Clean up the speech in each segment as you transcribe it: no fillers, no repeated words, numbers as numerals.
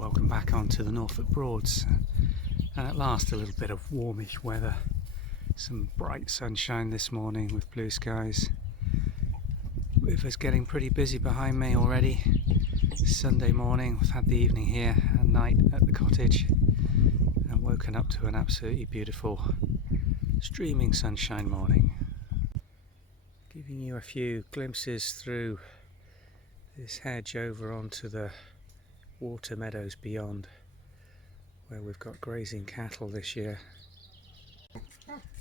welcome back onto the Norfolk Broads, and at last a little bit of warmish weather, some bright sunshine this morning with blue skies. River's getting pretty busy behind me already. Sunday morning, we've had the evening here and night at the cottage and woken up to an absolutely beautiful streaming sunshine morning. Giving you a few glimpses through this hedge over onto the water meadows beyond, where we've got grazing cattle this year.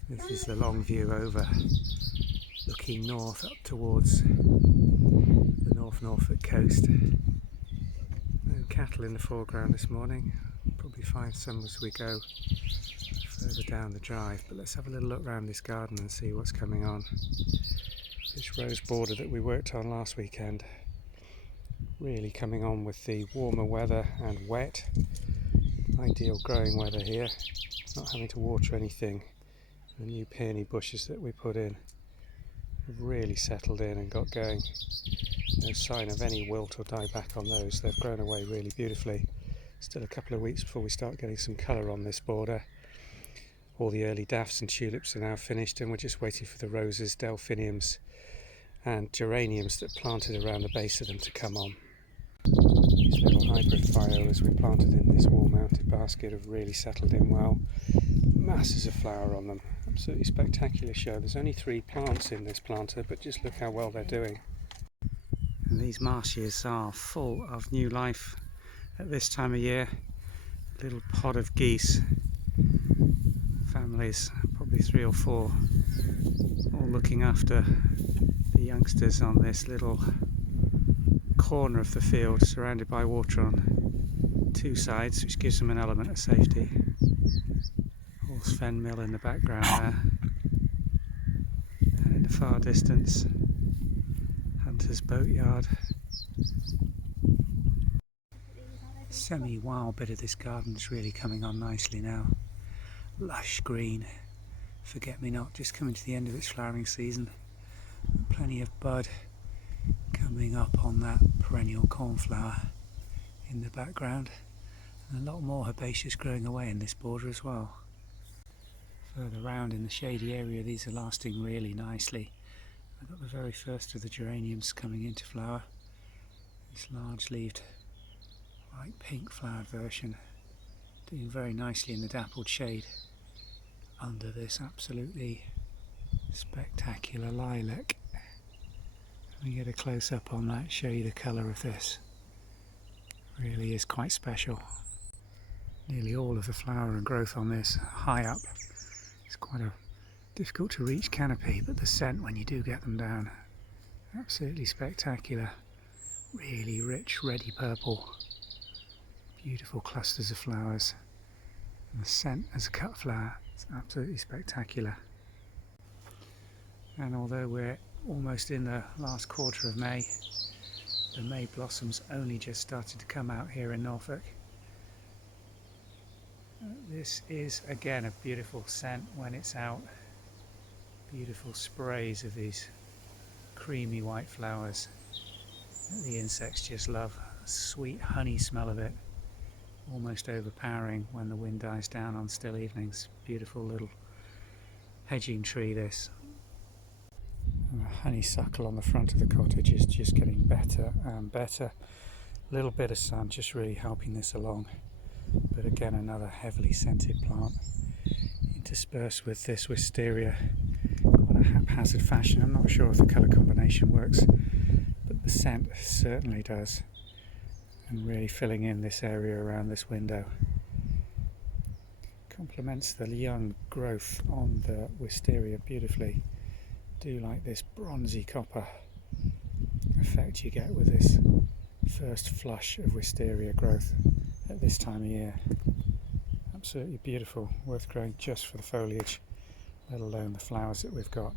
This is the long view over, looking north up towards the North Norfolk coast. No cattle in the foreground this morning. We'll probably find some as we go further down the drive, but let's have a little look around this garden and see what's coming on. This rose border that we worked on last weekend really coming on with the warmer weather and wet. Ideal growing weather here, not having to water anything. The new peony bushes that we put in have really settled in and got going. No sign of any wilt or dieback on those. They've grown away really beautifully. Still a couple of weeks before we start getting some colour on this border. All the early daffs and tulips are now finished, and we're just waiting for the roses, delphiniums and geraniums that planted around the base of them to come on. These little hybrid violas we planted in this wall-mounted basket have really settled in well. Masses of flower on them. Absolutely spectacular show. There's only 3 plants in this planter, but just look how well they're doing. And these marshes are full of new life at this time of year. A little pod of geese. Families, probably 3 or 4, all looking after the youngsters on this little corner of the field, surrounded by water on 2 sides, which gives them an element of safety. Horse fen mill in the background there, and in the far distance, Hunter's boatyard. Semi-wild bit of this garden is really coming on nicely now. Lush green, forget-me-not just coming to the end of its flowering season. Plenty of bud coming up on that perennial cornflower in the background, and a lot more herbaceous growing away in this border as well. Further round in the shady area, these are lasting really nicely. I've got the very first of the geraniums coming into flower. This large-leaved light pink flowered version doing very nicely in the dappled shade under this absolutely spectacular lilac. Let me get a close up on that, show you the colour of this. Really is quite special. Nearly all of the flower and growth on this high up. It's quite a difficult to reach canopy, but the scent when you do get them down, absolutely spectacular. Really rich reddy purple, beautiful clusters of flowers, and the scent as a cut flower, it's absolutely spectacular. And although we're almost in the last quarter of May, the May blossoms only just started to come out here in Norfolk. This is again a beautiful scent when it's out. Beautiful sprays of these creamy white flowers that the insects just love. A sweet honey smell of it, almost overpowering when the wind dies down on still evenings. Beautiful little hedging tree this. And the honeysuckle on the front of the cottage is just getting better and better. A little bit of sun just really helping this along. But again, another heavily scented plant, interspersed with this wisteria, quite a haphazard fashion. I'm not sure if the colour combination works, but the scent certainly does, and really filling in this area around this window. Complements the young growth on the wisteria beautifully. Do like this bronzy copper effect you get with this first flush of wisteria growth at this time of year. Absolutely beautiful, worth growing just for the foliage, let alone the flowers that we've got.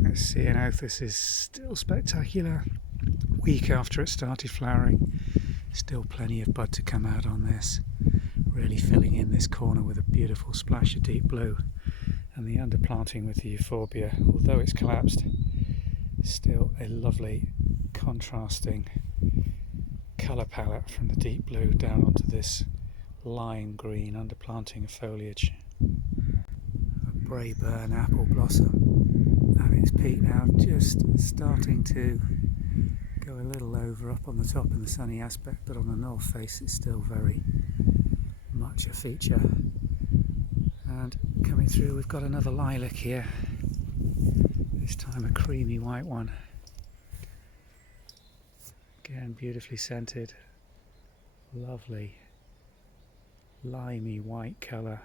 Let's see an oath, this is still spectacular. Week after it started flowering, still plenty of bud to come out on this. Really filling in this corner with a beautiful splash of deep blue. And the underplanting with the euphorbia, although it's collapsed, still a lovely contrasting colour palette from the deep blue down onto this lime green under planting of foliage. A Brayburn apple blossom at its peak now, just starting to go a little over up on the top in the sunny aspect, but on the north face it's still very much a feature. And coming through we've got another lilac here, this time a creamy white one. Again, beautifully scented, lovely limey white colour,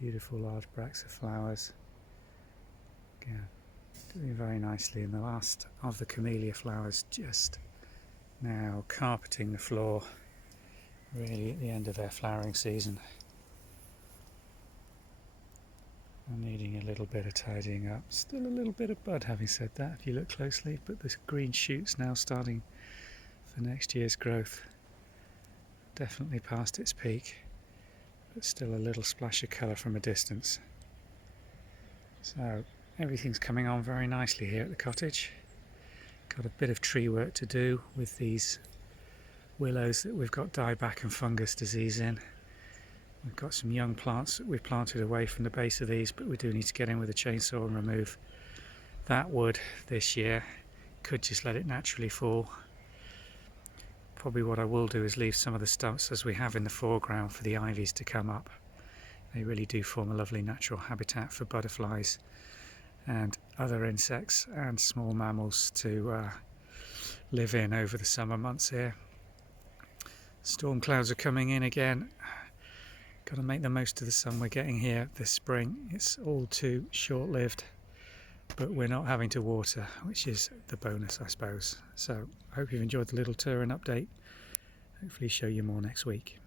beautiful large bracts of flowers. Again, doing very nicely, and the last of the camellia flowers just now carpeting the floor, really at the end of their flowering season. I'm needing a little bit of tidying up. Still a little bit of bud, having said that, if you look closely, but the green shoots now starting for next year's growth. Definitely past its peak, but still a little splash of colour from a distance. So everything's coming on very nicely here at the cottage. Got a bit of tree work to do with these willows that we've got dieback and fungus disease in. We've got some young plants that we've planted away from the base of these, but we do need to get in with a chainsaw and remove that wood this year. Could just let it naturally fall. Probably what I will do is leave some of the stumps as we have in the foreground for the ivies to come up. They really do form a lovely natural habitat for butterflies and other insects and small mammals to live in over the summer months here. Storm clouds are coming in again. Got to make the most of the sun we're getting here this spring. It's all too short-lived, but we're not having to water, which is the bonus, I suppose. So I hope you've enjoyed the little tour and update. Hopefully show you more next week.